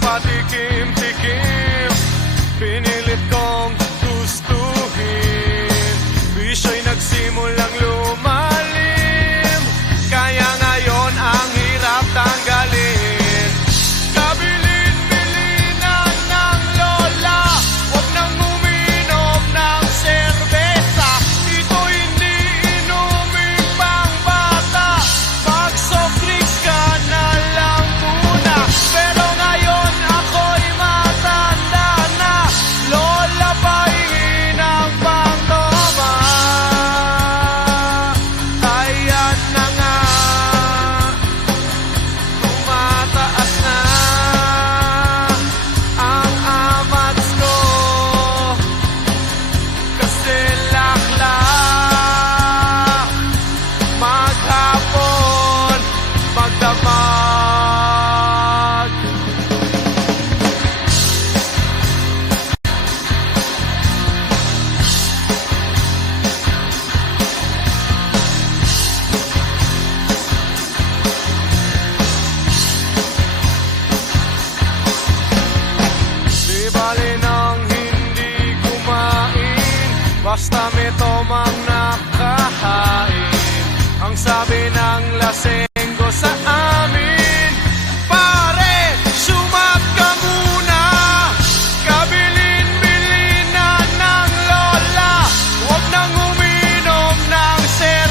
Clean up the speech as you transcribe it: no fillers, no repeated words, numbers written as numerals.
patikim-tikim. Pinilit kong gustuhin, bisyo'y nagsimulang lumalim, kaya ngayon ang hirap tanggalin. Kabilin-bilinan ng lola, huwag nang uminom ng serbesa. Ito hindi inuming pang bata, mag-soft drinks ka na lang muna. Pero ngayon ako'y matanda na, lola pahingin ang pangtoma. Ayan na nga, tumataas na ang amats ko, kasi laklak maghapon magdamag. Di bali nang hindi kumain, basta may tomang nakahain. Ang sabi ng lasing